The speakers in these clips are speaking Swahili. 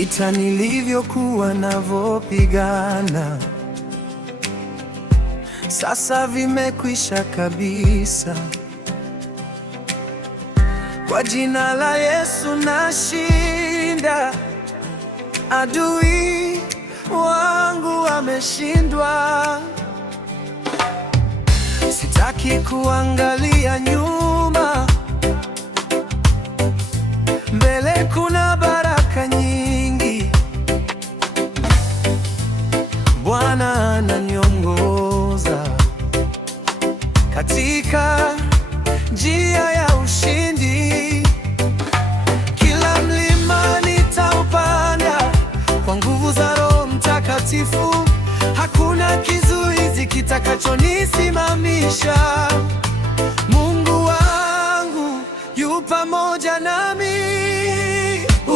Vita nilivyokuwa navopigana sasa vimekwisha kabisa. Kwa jina la Yesu nashinda, adui wangu ameshindwa. Sitaki kuangalia nyuma, mbele kuna baraka nyingi. Bwana ananiongoza katika njia ya ushindi. Kila mlima nitaupanda kwa nguvu za Roho Mtakatifu. Hakuna kizuizi kitakachonisimamisha. Mungu wangu yu pamoja nami.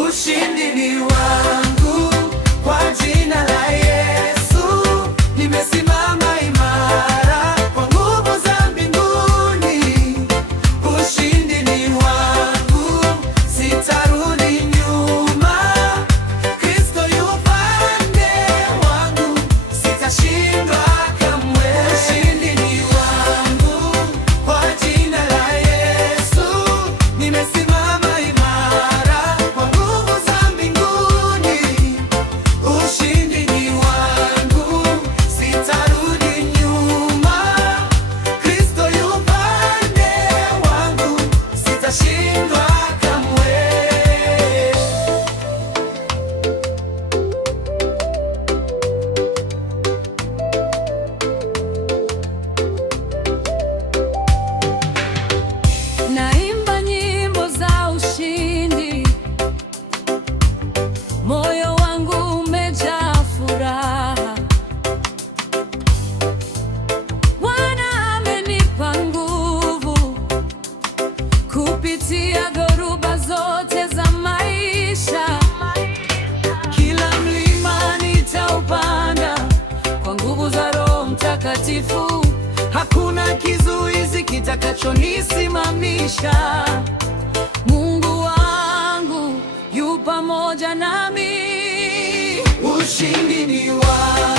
Ushindi ni wangu kwa jina la Yesu. Nimesimama imara kwa nguvu za mbinguni. Ushindi ni wangu, sitarudi nyuma. Kristo yu pande wangu, sitashindwa kamwe. Ushindi ni wangu kwa jina la Yesu. Nimesimama imara kwa nguvu za mbinguni. Ushindi ni wangu, sitarudi nyuma. Kristo yu pande wangu, sitashindwa kamwe. Naimba nyimbo za ushindi, moyo wangu umejaa furaha. Bwana amenipa nguvu kupitia dhoruba zote za maisha. Kila mlima nitaupanda kwa nguvu za Roho Mtakatifu. Hakuna kizuizi kitakachonisimamisha. Mungu wangu yu pamoja nami. Ushindi ni wangu.